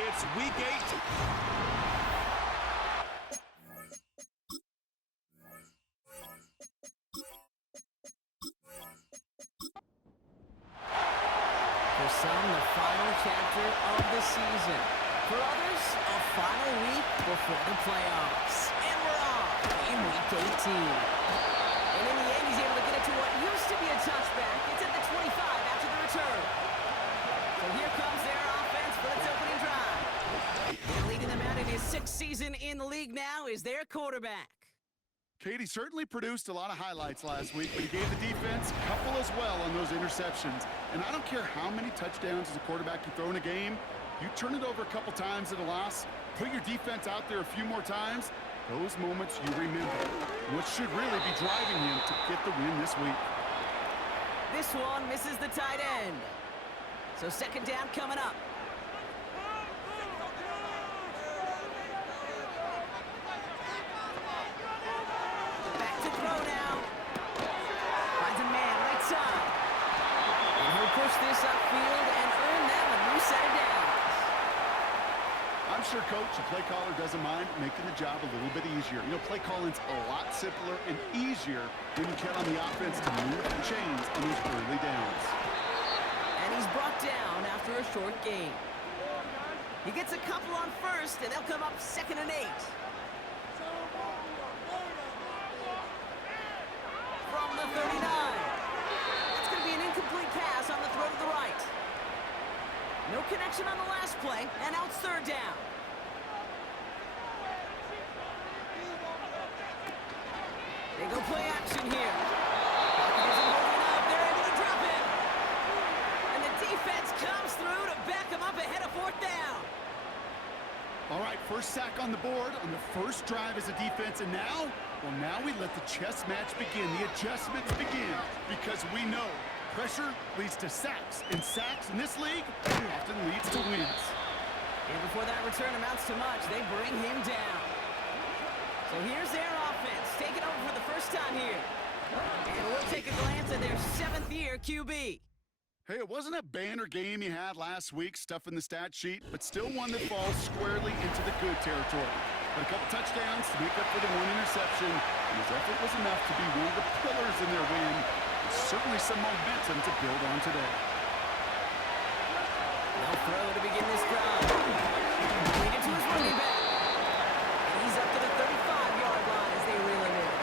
It's week 8. For some, the final chapter of the season. For others, a final week before the playoffs. And we're off in week 18. And in the end, he's able to get it to what used to be a touchback. It's at the 25 after the return. So here comes their offense for its opening drive. And leading them out in his 6th season in the league now is their quarterback. Katie certainly produced a lot of highlights last week, but he gave the defense a couple as well on those interceptions. And I don't care how many touchdowns as a quarterback you throw in a game, you turn it over a couple times at a loss, put your defense out there a few more times, those moments you remember. What should really be driving him to get the win this week. This one misses the tight end. So second down coming up. Back to throw now. Finds a man right side. And he'll push this upfield and earn them a new set of downs. I'm sure Coach, the play caller, doesn't mind making the job a little bit easier. You know, play calling's a lot simpler and easier when you count on the offense to move the chains on those early downs. And he's brought down after a short gain. He gets a couple on first, and they'll come up 2nd and 8. From the 39. That's going to be an incomplete pass on the throw to the right. No connection on the last play, and now it's 3rd down. They go play action here. Huskies isn't holding up. They're able to drop it. And the defense comes through to back them up ahead of 4th down. All right, first sack on the board on the first drive as a defense, and now, well, now we let the chess match begin, the adjustments begin, because we know pressure leads to sacks, and sacks in this league often leads to wins. And before that return amounts to much, they bring him down. So here's their offense, taking over for the first time here. And we'll take a glance at their 7th-year QB. Hey, it wasn't a banner game you had last week, stuff in the stat sheet, but still one that falls squarely into the good territory. But a couple touchdowns to make up for the 1 interception, and his effort was enough to be one of the pillars in their win. And certainly some momentum to build on today. No throw to begin this drive. Lead it to his running back. And he's up to the 35-yard line as they reel him in.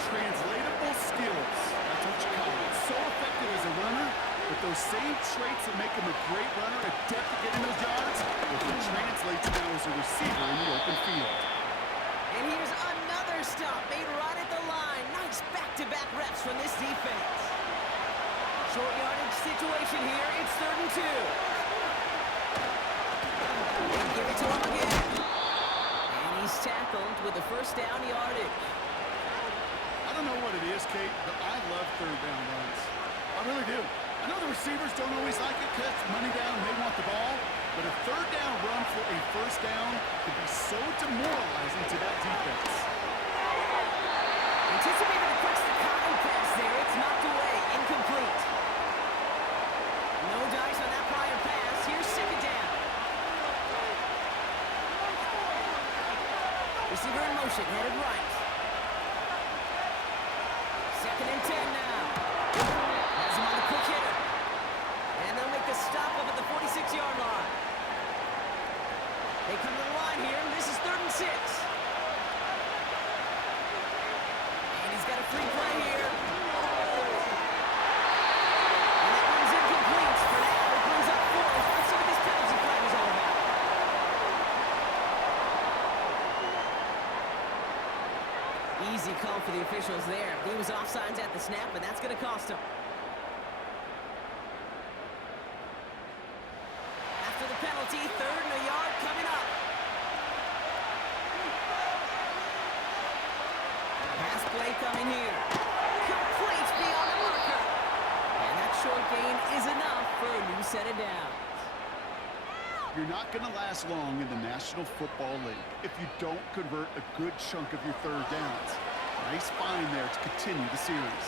Translatable skills. That's what you call it. So effective as a runner, but those same traits that make him a great runner, adept at getting those yards, will translate now as a receiver in the open field. And here's another stop made right at the line. Nice back-to-back reps from this defense. Short yardage situation here. It's 3rd and 2. They give it to him again. And he's tackled with the first down yardage. I don't know what it is, Kate, but I love 3rd down runs. I really do. I know the receivers don't always like it because it's money down and they want the ball, but a 3rd down run for a first down can be so demoralizing to that defense. Anticipated the quick staccato pass there. It's knocked away. Incomplete. No dice on that prior pass. Here's 2nd down. Receiver in motion, headed right. 2nd and 10 now. Has him on the quick hitter. And they'll make the stop up at the 46-yard line. They come to the line here. This is 3rd and 6. And he's got a free play here. And that one's incomplete. For now, it brings up 4th. Let's see what this penalty flag is all about. Easy call for the officials there. He was offsides at the snap, but that's going to cost him. After the penalty, 3rd and a yard coming up. Pass play coming here. Complete beyond the marker. And that short gain is enough for a new set of downs. You're not going to last long in the National Football League if you don't convert a good chunk of your third downs. Nice find there to continue the series.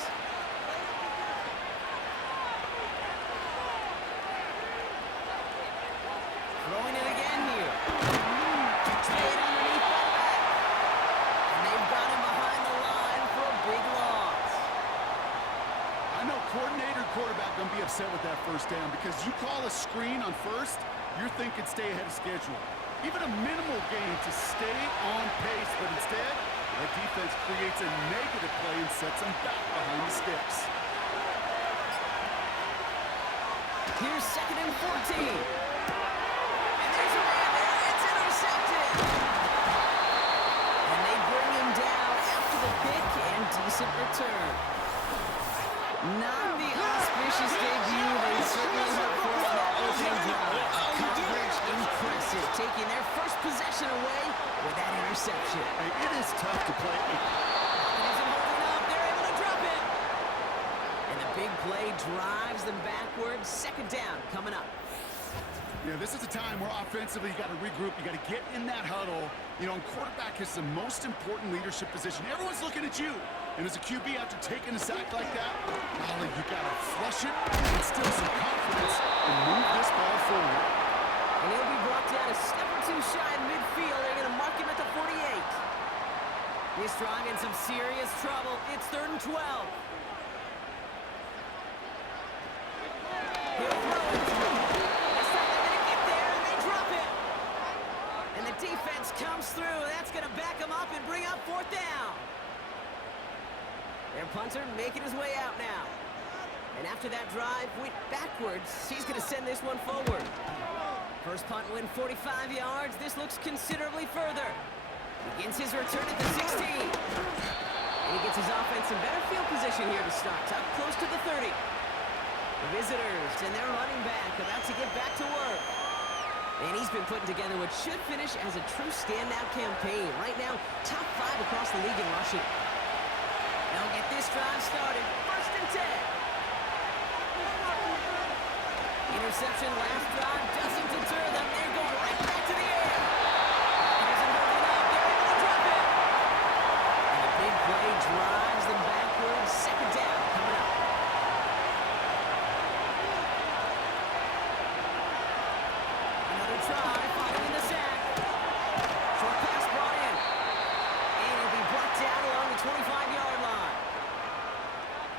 Throwing it again here. Stayed underneath by back. And they've got him behind the line for a big loss. I know coordinator and quarterback going to be upset with that first down because you call a screen on first, you're thinking stay ahead of schedule. Even a minimal gain to stay on pace, but instead, that defense creates a negative play and sets them back behind the sticks. Here's 2nd and 14. And there's a man there. It's intercepted. And they bring him down after the pick and decent return. Not the auspicious debut they certainly hoped for on that opening drive. Coverage impressive, taking their first possession away with that interception. Hey, it is tough to play. It isn't holding up. They're able to drop it. And the big play drives them backwards. 2nd down coming up. Yeah, this is a time where offensively you got to regroup. You got to get in that huddle. You know, and quarterback is the most important leadership position. Everyone's looking at you. And as a QB, after taking a sack like that, golly, you got to flush it, instill some confidence, and move this ball forward. And he'll be brought down a step or two shy in midfield. They're going to mark him at the 48. This drive in some serious trouble. It's 3rd and 12. He'll throw it through. This time they're going to get there, and they drop it. And the defense comes through. That's going to back them up and bring up 4th down. Their punter making his way out now. And after that drive went backwards, he's going to send this one forward. First punt win 45 yards. This looks considerably further. Begins his return at the 16. And he gets his offense in better field position here to start. Up close to the 30. The visitors and their running back about to get back to work. And he's been putting together what should finish as a true standout campaign. Right now, top 5 across the league in rushing. They'll get this drive started. 1st and 10. Interception last drive doesn't deter them. They're going right back to the air. It isn't holding up. They're able to drop it. And the big play drives them backwards. 2nd down coming up. Another try following the sack. Short pass brought in. And he'll be brought down along the 25-yard line.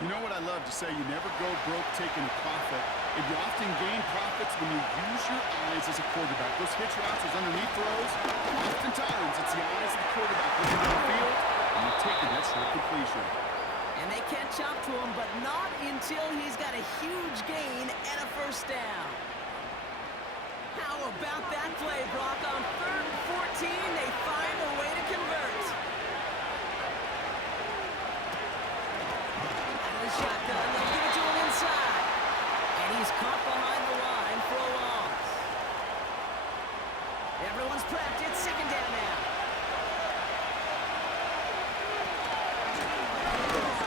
You know what I love to say? You never go broke taking a profit. And you often gain profits when you use your eyes as a quarterback. Those hitch routes, those underneath throws, oftentimes it's the eyes of the quarterback looking down the field, and you're taking that short completion. And they catch up to him, but not until he's got a huge gain and a 1st down. How about that play, Brock? On 3rd and 14, they find a way to convert. Out of the shotgun, they'll give it to him inside. And he's caught behind the line for a loss. Everyone's prepped. It's 2nd down now.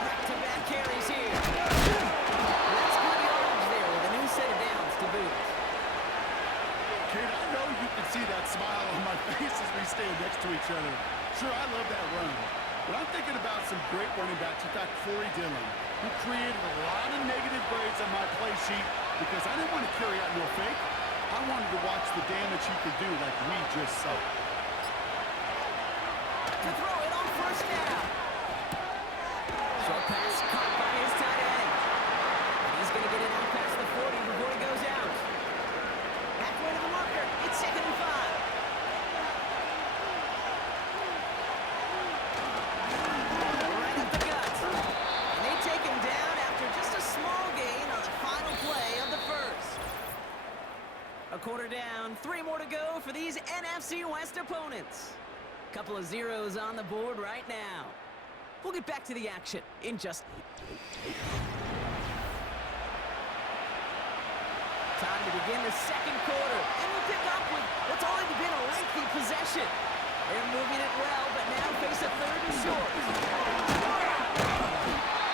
Back-to-back carries here. That's good yardage there with a new set of downs to boot. Kate, I know you can see that smile on my face as we stand next to each other. Sure, I love that run. But I'm thinking about some great running backs. In fact, Corey Dillon, who created a lot of negative grades on my play sheet because I didn't want to carry out no fake. I wanted to watch the damage he could do like we just saw. To throw it on 1st down. Short pass caught by his tight end. And he's going to get it out past the 40 before he goes out. Halfway to the marker. It's 2nd and 5. Right up the gut. And they take him down after just a small gain on the final play of the 1st. A quarter down, 3 more to go for these NFC West opponents. Couple of zeros on the board right now. We'll get back to the action in just... Time to begin the 2nd quarter. And we'll pick up with what's already been a lengthy possession. They're moving it well, but now face a third and short.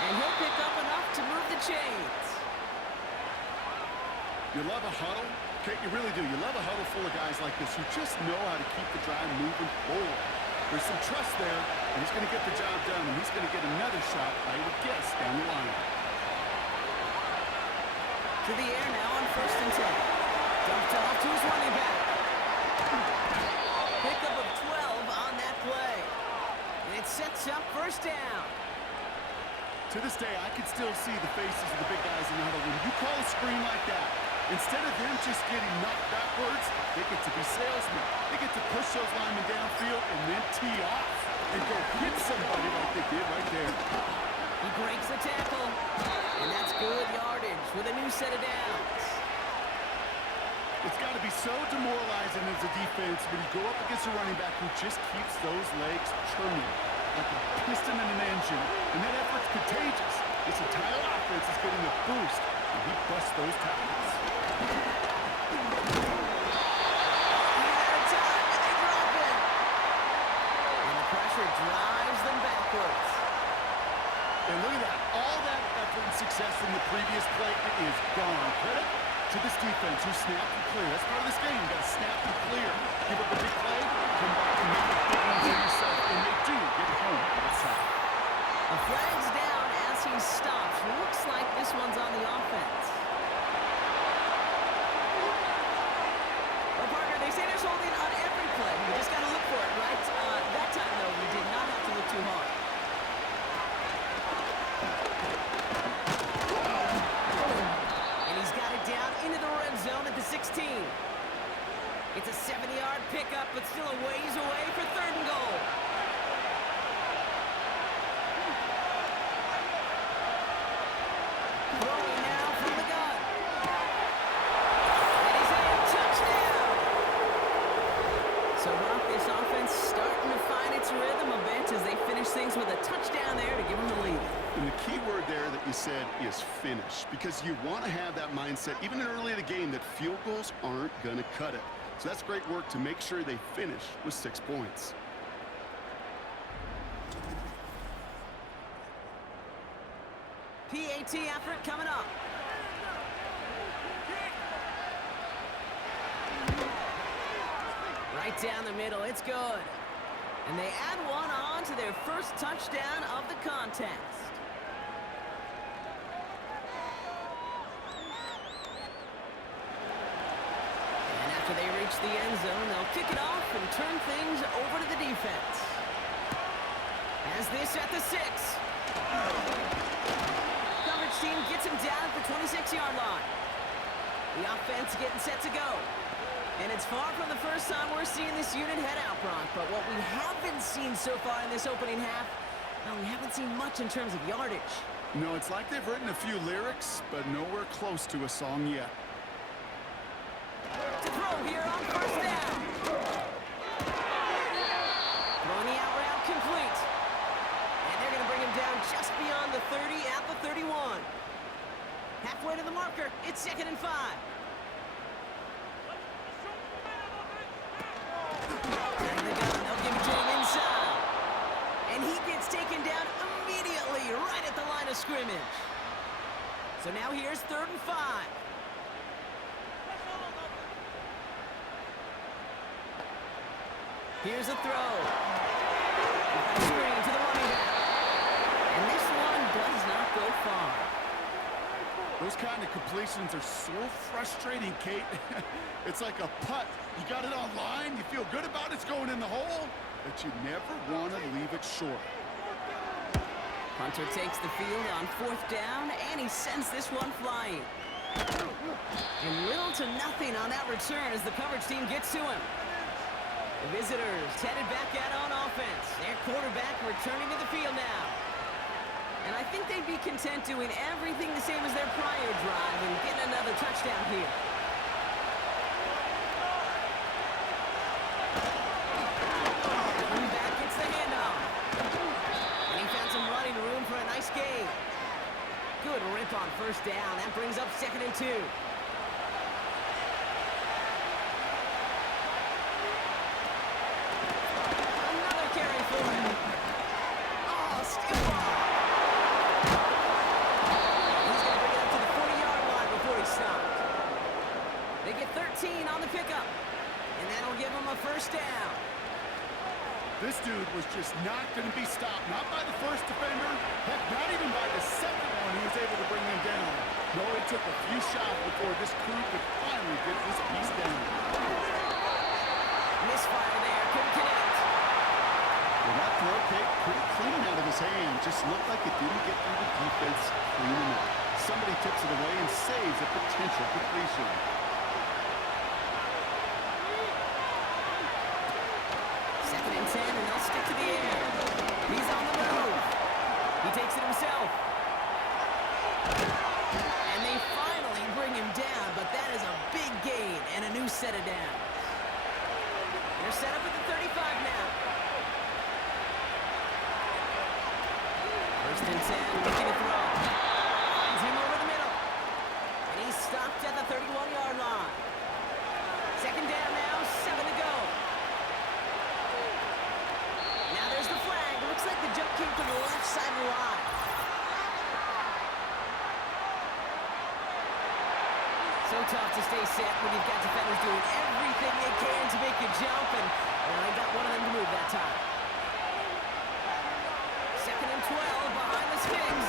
And he'll pick up enough to move the chains. You love a huddle? Kate, you really do. You love a huddle full of guys like this who just know how to keep the drive moving forward. There's some trust there, and he's going to get the job done, and he's going to get another shot, I would guess, down the line. To the air now on 1st and 10. Dumped off to his running back. Pickup of 12 on that play. And it sets up 1st down. To this day, I can still see the faces of the big guys in the huddle. When you call a screen like that, instead of them just getting knocked backwards, they get to be salesmen. They get to push those linemen downfield and then tee off and go hit somebody like they did right there. He breaks the tackle. And that's good yardage with a new set of downs. It's got to be so demoralizing as a defense when you go up against a running back who just keeps those legs churning like a piston in an engine. And that effort's contagious. This entire offense is getting a boost, and he busts those tackles. Drives them backwards. And look at that. All that effort and success from the previous play, it is gone. Credit to this defense who snapped and clear. That's part of this game. You got to snap and clear. Give up a big play, come back and make a big one for yourself. And they do get home outside. A flag's down as he stops. Looks like this one's on the offense. Well, partner, they say there's holding on every play. You just got to look for it, right? That time, though, we did not have to look too hard. And he's got it down into the red zone at the 16. It's a 70-yard pickup, but still a ways away for 3rd and goal. Throwing now from the gun. And he's in. Touchdown! So, Rock, this offense starting to find its rhythm a bit as they finish things with a touchdown there to give them the lead. And the key word there that you said is finish, because you want to have that mindset, even early in the game, that field goals aren't going to cut it. So that's great work to make sure they finish with 6 points. PAT effort coming up. Right down the middle, it's good. And they add one on to their first touchdown of the contest. And after they reach the end zone, they'll kick it off and turn things over to the defense. As this at the 6. Coverage team gets him down at the 26-yard line. The offense getting set to go. And it's far from the first time we're seeing this unit head out, Brock. But what we haven't seen so far in this opening half, well, we haven't seen much in terms of yardage. No, it's like they've written a few lyrics, but nowhere close to a song yet. To throw here on 1st down. Throwing the out route complete. And they're going to bring him down just beyond the 30 at the 31. Halfway to the marker, it's 2nd and 5. Turning the gun, they'll give it to him inside. And he gets taken down immediately right at the line of scrimmage. So now here's 3rd and 5. Here's a throw. A screen to the running back. And this one does not go far. Those kind of completions are so frustrating, Kate. It's like a putt. You got it on line, you feel good about it's going in the hole, but you never want to leave it short. Hunter takes the field on 4th down, and he sends this one flying. And little to nothing on that return as the coverage team gets to him. The visitors headed back out on offense. Their quarterback returning to the field now. And I think they'd be content doing everything the same as their prior drive and getting another touchdown here. Back gets the handoff. And he found some running room for a nice gain. Good rip on 1st down. That brings up 2nd and 2. 14 on the pickup. And that'll give him a first down. This dude was just not going to be stopped. Not by the first defender. Heck, not even by the second one who was able to bring him down. No, it took a few shots before this crew could finally get this piece down. Misfire there. Couldn't connect. Well, that throw came pretty clean out of his hand. Just looked like it didn't get through the defense clean enough. Somebody tips it away and saves a potential completion. Second and 10, and they'll stick to the air. He's on the move. He takes it himself. And they finally bring him down, but that is a big gain and a new set of downs. They're set up at the 35 now. First and 10, looking to throw. Finds him over the middle. And he's stopped at the 31-yard line. Second down now, 7 to go. Now there's the flag. Looks like the jump came from the left side of the line. So tough to stay set when you've got defenders doing everything they can to make you jump, and they got one of them to move that time. Second and 12 behind the sticks.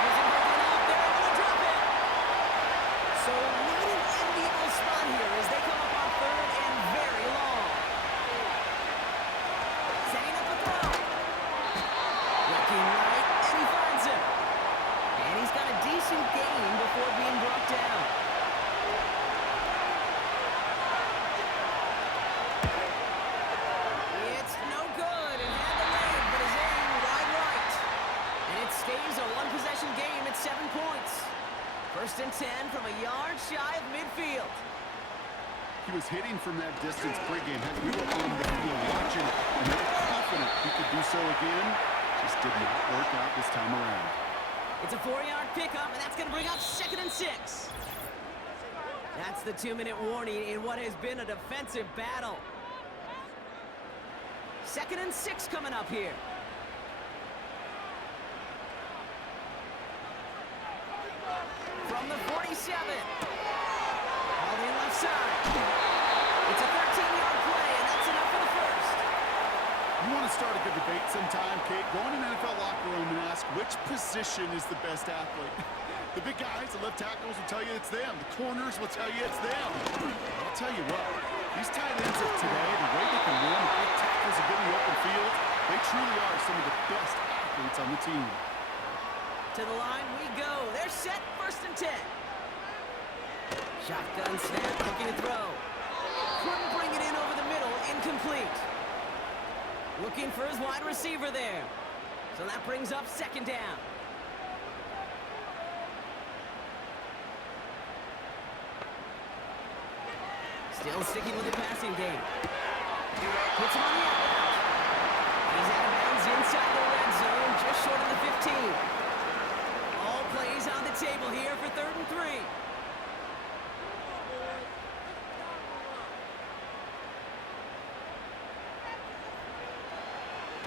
Isn't breaking up. They're able to drop it. So not an enviable spot here as they come up on third and very long. Setting up a throw. Looking right, and he finds him. And he's got a decent gain before being brought down. It's no good, and had the leg, but his aim wide right. And it stays a one-possession game at 7 points. First and 10 from a yard shy of midfield. He was hitting from that distance pregame. Heck, we were on the field watching it, and they were confident he could do so again. Just did not work out this time around. It's a 4-yard pickup, and that's going to bring up second and 6. That's the 2-minute warning in what has been a defensive battle. Second and 6 coming up here. From the 47. All in left side. It's a 13-yard play, and that's enough for the first. You want to start a good debate sometime, Kate? Go in an NFL locker room and ask which position is the best athlete. The big guys, the left tackles will tell you it's them. The corners will tell you it's them. I'll tell you what, these tight ends of today, the way they can win, the big tackles and get in the open field, they truly are some of the best athletes on the team. To the line we go. They're set, first and 10. Shotgun snap, looking to throw. Couldn't bring it in over the middle, incomplete. Looking for his wide receiver there. So that brings up second down. Still sticking with the passing game. Puts him on the outbound. He's out of bounds inside the red zone, just short of the 15. All plays on the table here for third and 3.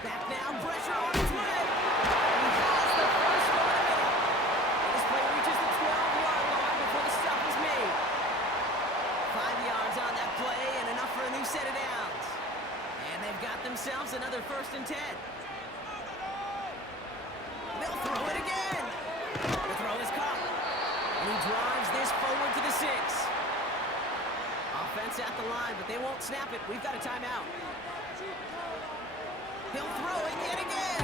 Back down, pressure on his way. He has the first one in the middle. This play reaches the 12-yard line before the stop is made. 5 yards on that play and enough for a new set of downs. And they've got themselves another first and 10. They'll throw it again. The throw is caught. And he drives this forward to the 6. Offense at the line, but they won't snap it. We've got a timeout. He'll throw it yet again.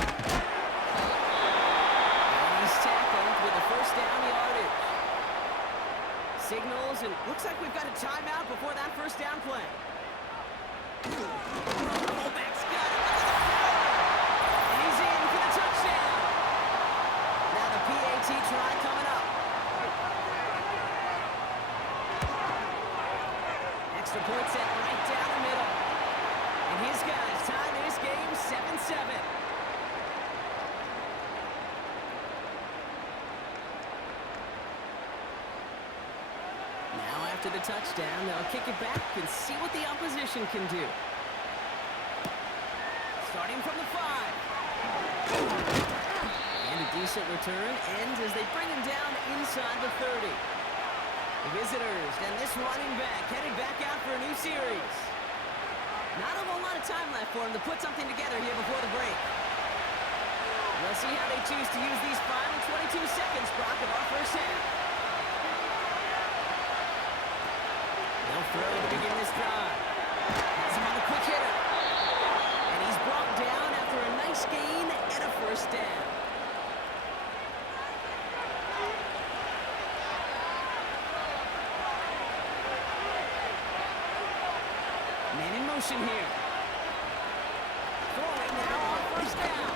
And he's tackled with a first down yardage. Signals, and looks like we've got a timeout before that first down play. Fullback's got it. And he's in for the touchdown. Now the PAT try coming up. Extra point set right down the middle. And his guys tie this game 7-7. Now after the touchdown, they'll kick it back and see what the opposition can do. Starting from the 5. And a decent return ends as they bring him down inside the 30. The visitors, and this running back headed back out for a new series. Not a whole lot of time left for him to put something together here before the break. We'll see how they choose to use these final 22 seconds, Brock, of our first half. They'll throw to begin this drive. Has him on a quick hitter. And he's brought down after a nice gain and a first down. Man in motion here. Throwing now on first down.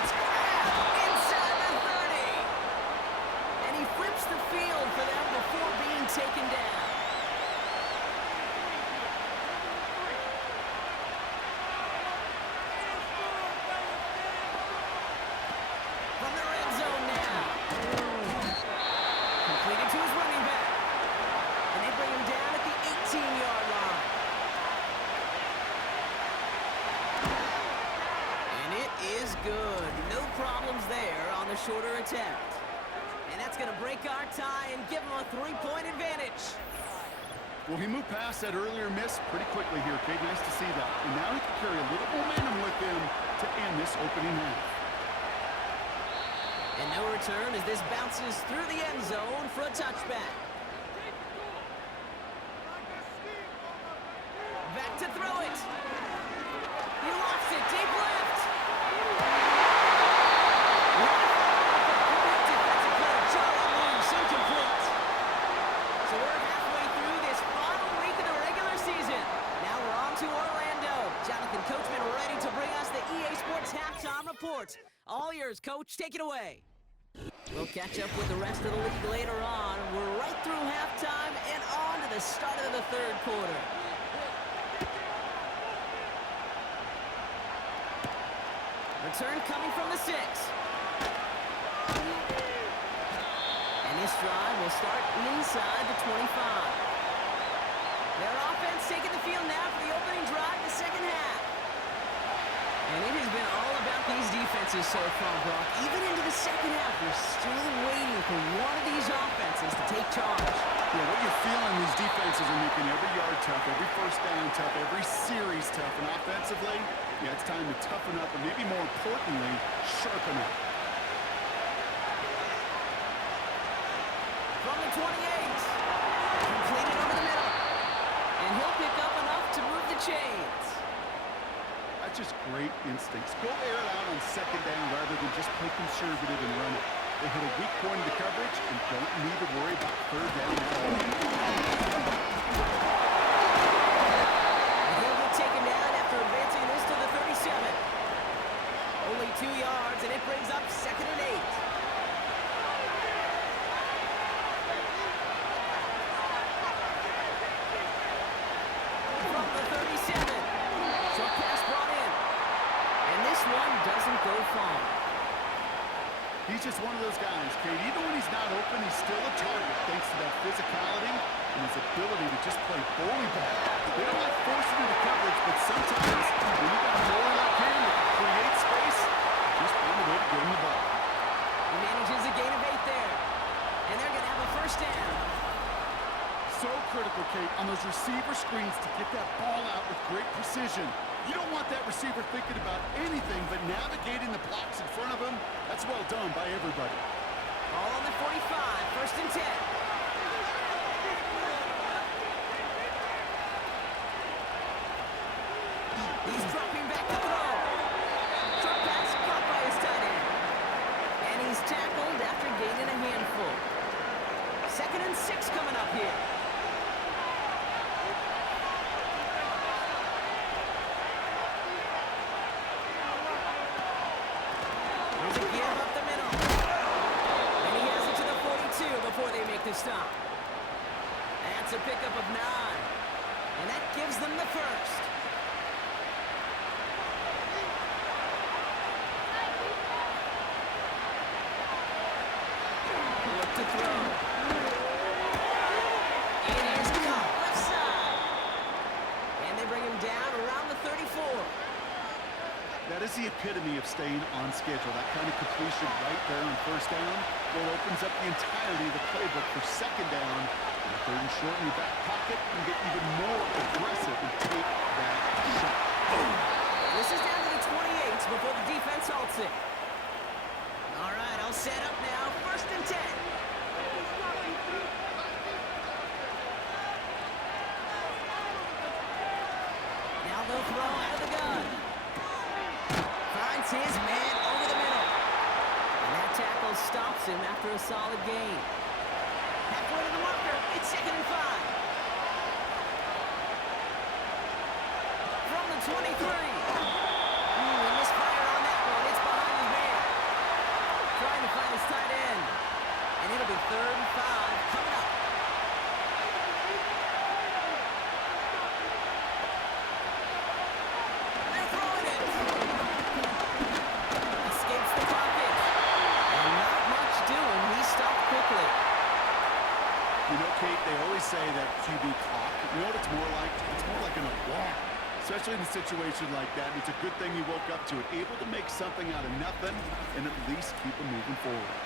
It's grabbed inside the 30. And he flips the field for them before being taken down. From the red zone now. Completed to his running back. And they bring him down at the 18-yard line. And it is good. No problems there on the shorter attempt. And that's going to break our tie and give him a 3-point advantage. Well, he moved past that earlier miss pretty quickly here, Kate. Nice to see that. And now he can carry a little momentum with him to end this opening half. And no return as this bounces through the end zone for a touchback. Back to throw it. He lofts it deep left. Defensive player, Charlie Moose, incomplete. So we're halfway through this final week of the regular season. Now we're on to Orlando. Jonathan Coachman ready to bring us the EA Sports Halftime Report. All yours, Coach. Take it away. We'll catch up with the rest of the league later on. We're right through halftime and on to the start of the third quarter. Return coming from the 6. And this drive will start inside the 25. Their offense taking the field now for the opening drive, the second half. And it has been all about these defenses so far, Brock. Even into the second half, we're still waiting for one of these offenses to take charge. Yeah, what you're feeling, these defenses are making every yard tough, every first down tough, every series tough. And offensively, yeah, it's time to toughen up and maybe more importantly, sharpen up. From the 28. Completed over the middle. And he'll pick up enough to move the chains. That's just great instincts. Go air it out on second down rather than just play conservative and run it. They hit a weak point in the coverage and don't need to worry about third down at all. He'll be taken down after advancing this to the 37. Only 2 yards, and it brings up second and 8. From the 37. Short pass brought in. And this one doesn't go far. He's just one of those guys, Kate. Even when he's not open, he's still a target thanks to that physicality and his ability to just play bully ball. They don't like forcing into coverage, but sometimes when you got a roller like him that can create space, just find a way to get him the ball. He manages a gain of 8 there. And they're going to have a first down. So critical, Kate, on those receiver screens to get that ball out with great precision. You don't want that receiver thinking about anything but navigating the blocks in front of him. That's well done by everybody. All on the 45, first and 10. He's dropping back to throw. Short pass caught by his tight end. And he's tackled after gaining a handful. Second and 6 coming up here. There's a give up the middle. And he has it to the 42 before they make the stop. That's a pickup of 9. And that gives them the first. Look to throw. It is caught left side. And they bring him down around the 34. That is the epitome of staying on schedule. That kind of completion right there on first down, well, opens up the entirety of the playbook for second down. And third and short in your back pocket, you get even more aggressive and take that shot. This is down to the 28 before the defense halts it. All right, I'll set up now. First and 10. Now they'll throw out of the gun. Finds his man over the middle. And that tackle stops him after a solid gain. Halfway to the marker. It's 2nd and 5. From the 23. He misfired on that one. It's behind his man. Trying to find his tight end. And it'll be 3rd and 5 coming up. They're throwing it. Escapes the pocket. And not much doing. He stopped quickly. You know, Kate, they always say that QB clock. You know what it's more like? It's more like an alarm. Especially in a situation like that. It's a good thing he woke up to it. Able to make something out of nothing and at least keep him moving forward.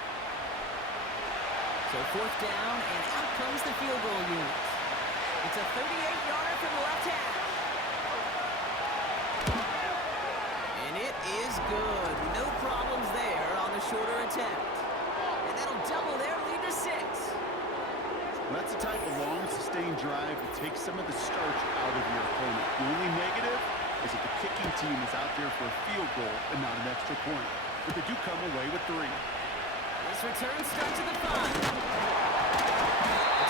So 4th down, and out comes the field goal unit. It's a 38-yarder from the left half. And it is good. No problems there on the shorter attempt. And that'll double their lead to 6. That's the type of long, sustained drive that takes some of the starch out of your opponent. The only negative is that the kicking team is out there for a field goal and not an extra point. But they do come away with 3. This return starts at the 5. The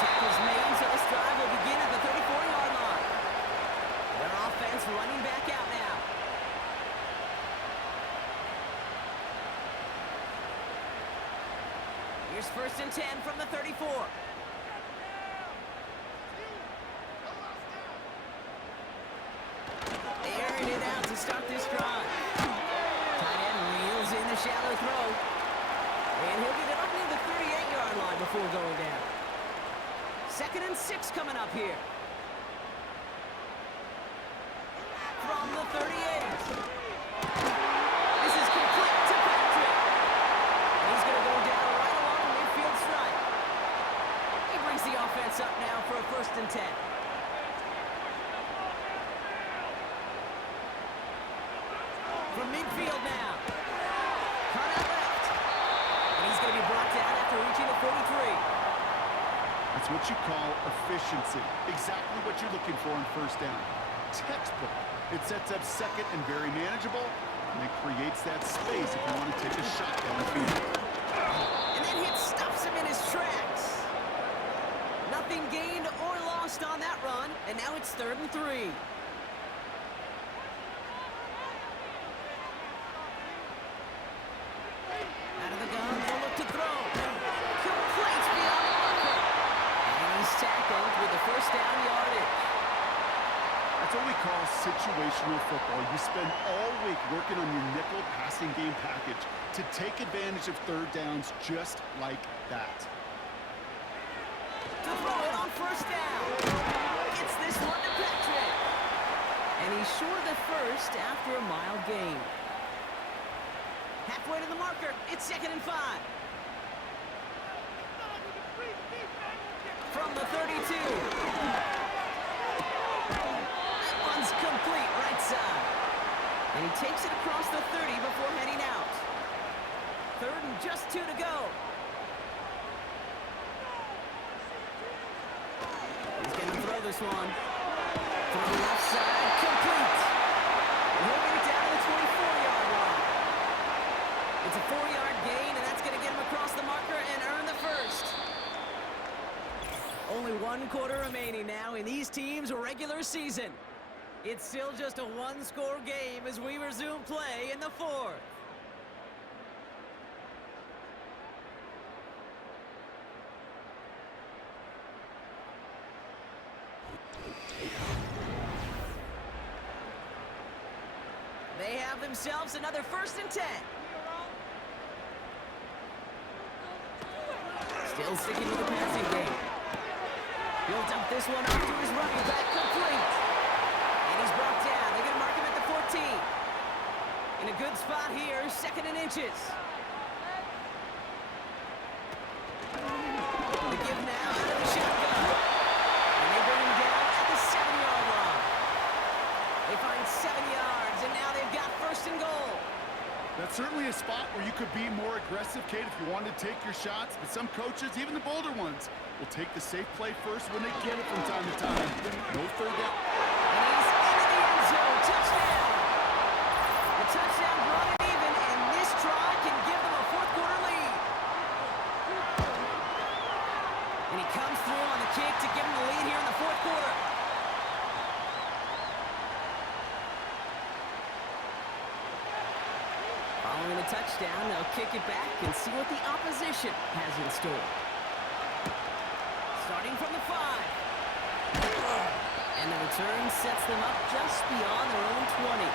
tackle's made, so this drive will begin at the 34-yard line. Their offense running back out now. Here's 1st and 10 from the 34. Airing it out to start this drive. Tight end reels in the shallow throw. And he'll get it up near the 38-yard line before going down. 2nd and 6 coming up here. From the 38. This is complete to Patrick. And he's going to go down right along the midfield stripe. He brings the offense up now for a 1st and 10. From midfield now. Cut out left. And he's going to be brought down after reaching the 43. That's what you call efficiency. Exactly what you're looking for on first down. Textbook. It sets up second and very manageable, and it creates that space if you want to take a shot down the field. And that hit stops him in his tracks. Nothing gained or lost on that run, and now it's 3rd and 3. Out of the gun, they'll look to throw. Complete beyond the marker. And he's tackled with the 1st down yardage. That's what we call situational football. You spend all week working on your nickel passing game package to take advantage of 3rd downs just like that. To throw it on 1st down. It's this one to Patrick. And he's short of the 1st after a mile gain. Halfway to the marker. It's 2nd and 5. From the 32. That one's complete right side. And he takes it across the 30 before heading out. 3rd and just 2 to go. He's going to throw this one. From the left side. Complete. And he'll get it down to the 24-yard line. It's a 4-yard gain, and that's going to get him across the marker and earn the 1st. Only 1 quarter remaining now in these teams' regular season. It's still just a 1-score game as we resume play in the 4th. They have themselves another 1st and 10. Still sticking with the passing game. He'll dump this one off to his running back, complete. And he's brought down. They're going to mark him at the 14. In a good spot here, 2nd and inches. The give now out of the shotgun. And they bring him down at the 7-yard line. They find 7 yards, and now they've got 1st and goal. That's certainly a spot where you could be more aggressive, Kate, if you wanted to take your shots. But some coaches, even the bolder ones, will take the safe play first when they get it from time to time. No 3rd down. And he's into the end zone. Touchdown. The touchdown brought it even, and this try can give them a 4th-quarter lead. And he comes through on the kick to give them the lead here in the 4th quarter. Following the touchdown, they'll kick it back and see what the opposition has in store. Starting from the 5. And the return sets them up just beyond their own 20.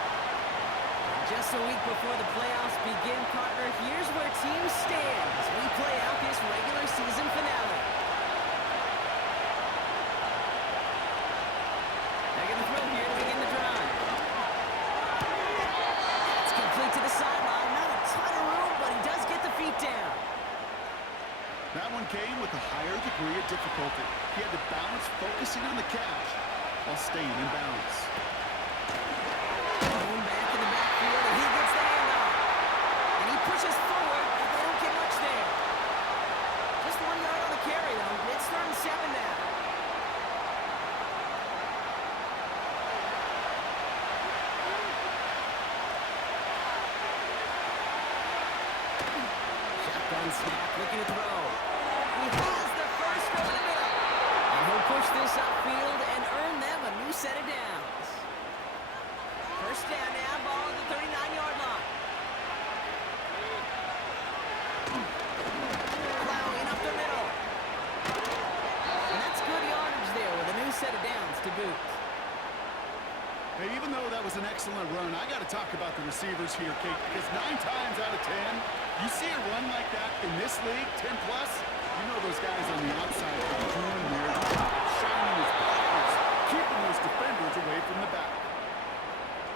Just a week before the playoffs begin, partner, here's where teams stand as we play out this regular season finale. They're going to throw here to begin the drive. That's complete to the sideline. Not a ton of room, but he does get the feet down. That one came with a higher degree of difficulty. He had to balance focusing on the catch while staying in balance. Going back in the backfield, and he gets the handoff. And he pushes forward, but they don't get much there. Just 1 yard on the carry, though. It's 3rd and 7 now. Shotgun snap, looking to throw. He has the first over the middle. And he'll push this upfield and earn them a new set of downs. 1st down now, ball at the 39-yard line. Plowing up the middle. And that's good yardage there with a new set of downs to boot. Hey, even though that was an excellent run, I got to talk about the receivers here, Kate, because 9 times out of 10, you see a run like that in this league, 10+, you know those guys on the outside are doing their job, shining his blockers, keeping those defenders away from the back.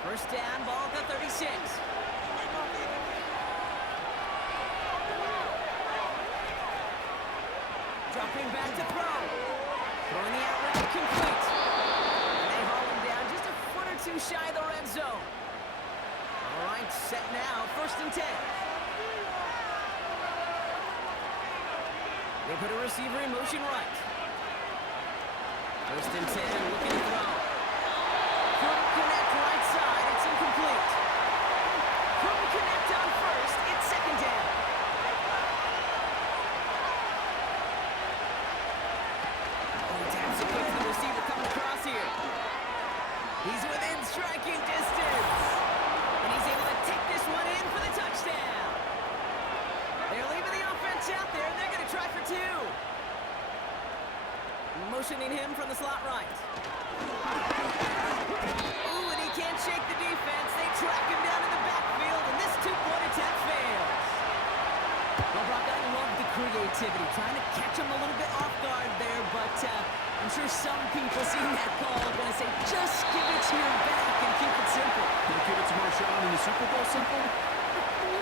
1st down, ball at the 36. Dropping back to throw. Throwing the out route complete. And they haul him down just a foot or two shy of the red zone. All right, set now, 1st and 10. They put a receiver in motion right. 1st and 10, looking to throw. Couldn't connect right side, it's incomplete. Couldn't connect on 1st, it's 2nd down. Oh, taps it quick to the receiver coming across here. He's within striking distance. And he's able to take this one in for the touchdown. They're leaving the offense out there, and they're going to try for 2. Motioning him from the slot right. Ooh, and he can't shake the defense. They track him down in the backfield, and this 2-point attempt fails. Well, Brock, I love the creativity, trying to catch him a little bit off guard there, but I'm sure some people seeing that call are going to say, just give it to your back and keep it simple. Did he give it to Marshawn in the Super Bowl simple?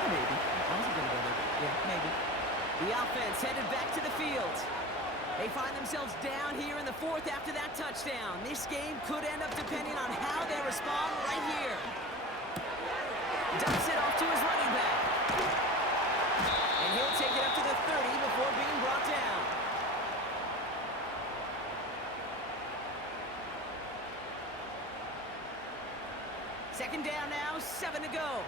Maybe. I wasn't going to go there. Yeah, maybe. The offense headed back to the field. They find themselves down here in the 4th after that touchdown. This game could end up depending on how they respond right here. Dumps it off to his running back. And he'll take it up to the 30 before being brought down. Second down now, 7 to go.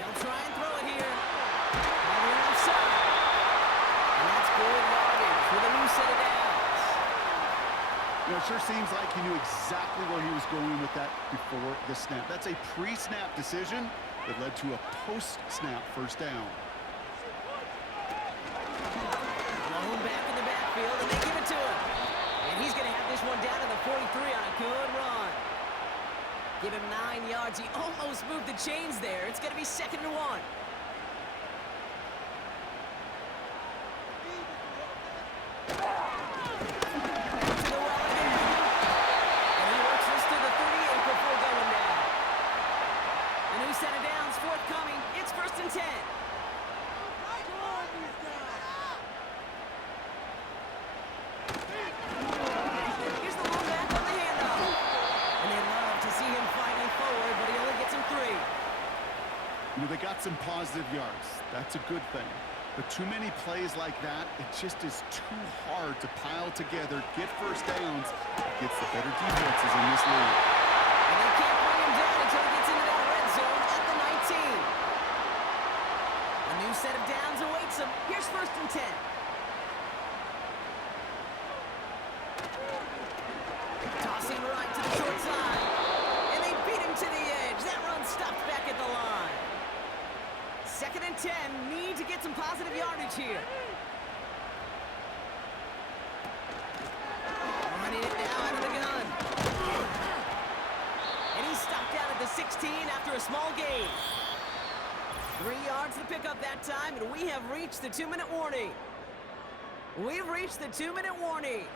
They'll try and throw it here. On the outside. And that's good yardage with a new set of downs. You know, it sure seems like he knew exactly where he was going with that before the snap. That's a pre-snap decision that led to a post-snap 1st down. Blown back in the backfield, and they give it to him. And he's going to have this one down to the 43 on a good run. Give him 9 yards. He almost moved the chains there. It's going to be 2nd and 1. New set of downs forthcoming. It's 1st and 10. Here's the long back on the handoff. And they love to see him fighting forward, but he only gets him 3. You know, they got some positive yards. That's a good thing. But too many plays like that, it just is too hard to pile together, get first downs against the better defenses in this league. And they can't bring him down until he gets into that red zone at the 19. A new set of downs awaits him. Here's 1st and 10. Tossing right to the short side. And they beat him to the edge. That run stopped back at the line. 2nd and 10. Need to get some positive yardage here. Running it now out of the gun. And he's stopped out at the 16 after a small gain. 3 yards to pick up that time, and we have reached the 2-minute warning. We've reached the 2-minute warning.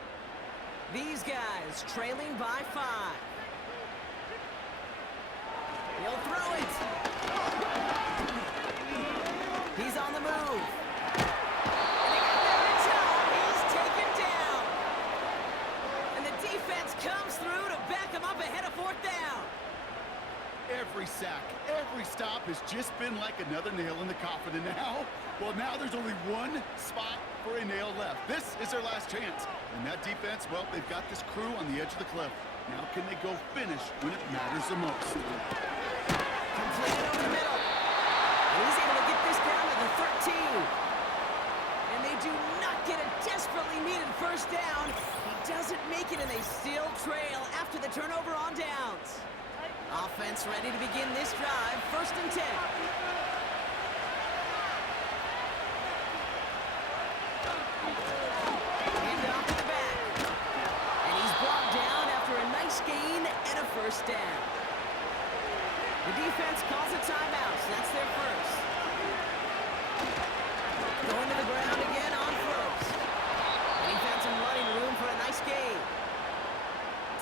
These guys trailing by 5. He'll throw it. He's on the move. And they got there in time. He's taken down. And the defense comes through to back him up ahead of 4th down. Every sack, every stop has just been like another nail in the coffin. And now there's only one spot for a nail left. This is their last chance. And that defense, well, they've got this crew on the edge of the cliff. Now can they go finish when it matters the most? Completed over the middle. And he's able to get this down to the 13. And they do not get a desperately needed first down. He doesn't make it, and they still trail after the turnover on downs. Offense ready to begin this drive. 1st and 10. Hand off to the back. And he's brought down after a nice gain and a first down. The defense calls a timeout, so that's their first. Going to the ground again on first. And he found some running room for a nice gain.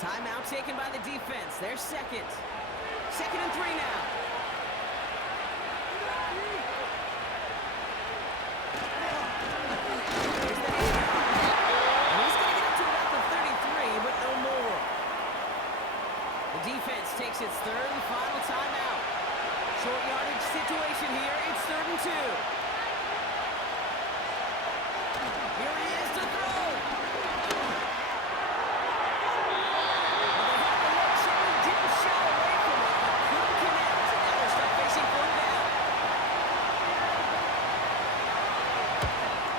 Timeout taken by the defense. Their second. 2nd and 3 now. Here's the handoff. And he's going to get up to about the 33, but no more. The defense takes its 3rd and final timeout. Short yardage situation here. It's 3rd and 2. Here he is to throw. Well, they had the motion and didn't shy away from it, but couldn't connect. And now they're stuck facing 4th down.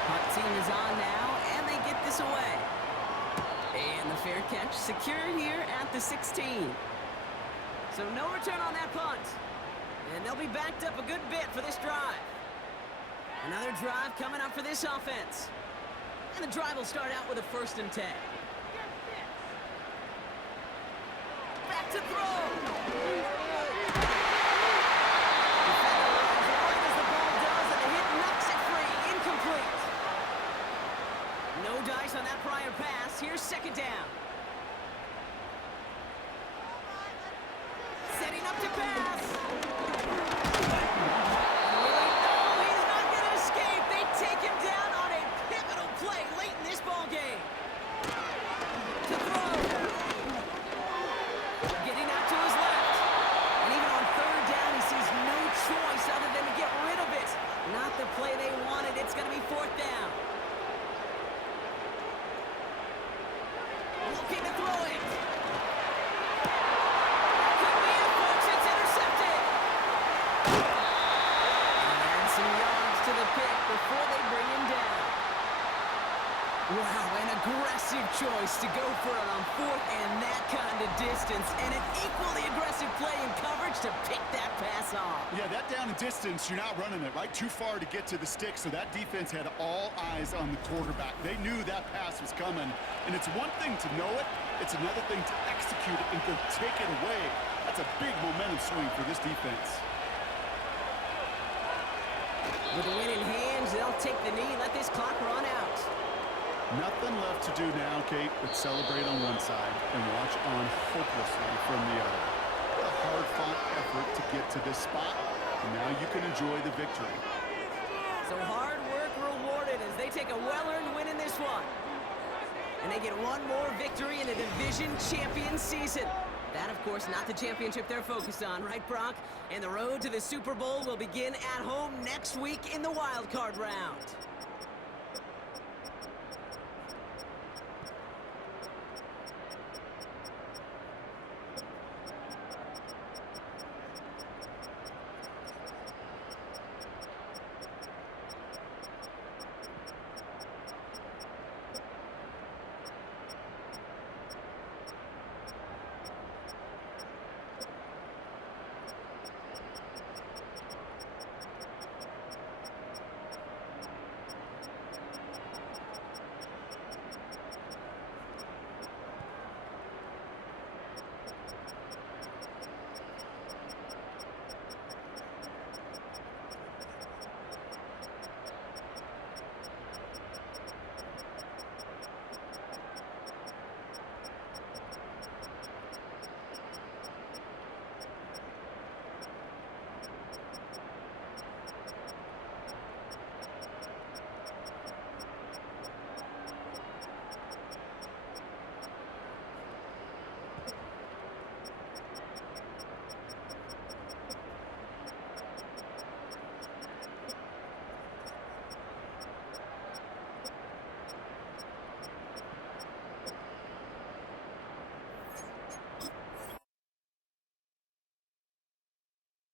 Punt team is on now, and they get this away. And the fair catch secured here at the 16. So no return on that punt. And they'll be backed up a good bit for this drive. Another drive coming up for this offense. And the drive will start out with a 1st and 10. Back to throw. Defender runs right as the ball does, and the hit knocks it free. Incomplete. No dice on that prior pass. Here's 2nd down. Setting up to pass. Really? No, he's not going to escape. They take him down on a pivotal play late in this ball game. To throw. Getting out to his left. And even on 3rd down, he sees no choice other than to get rid of it. Not the play they wanted. It's going to be 4th down. Looking to throw it. Before they bring him down. Wow, an aggressive choice to go for it on 4th and that kind of distance, and an equally aggressive play in coverage to pick that pass off. Yeah, that down and distance, you're not running it, right? Too far to get to the stick, so that defense had all eyes on the quarterback. They knew that pass was coming, and it's one thing to know it, it's another thing to execute it and go take it away. That's a big momentum swing for this defense. With the win in hands, they'll take the knee, let this clock run out. Nothing left to do now, Kate, but celebrate on one side and watch on hopelessly from the other. What a hard-fought effort to get to this spot, and now you can enjoy the victory. So hard work rewarded as they take a well-earned win in this one. And they get one more victory in a division champion season. That, of course, not the championship they're focused on, right, Brock? And the road to the Super Bowl will begin at home next week in the wild card round.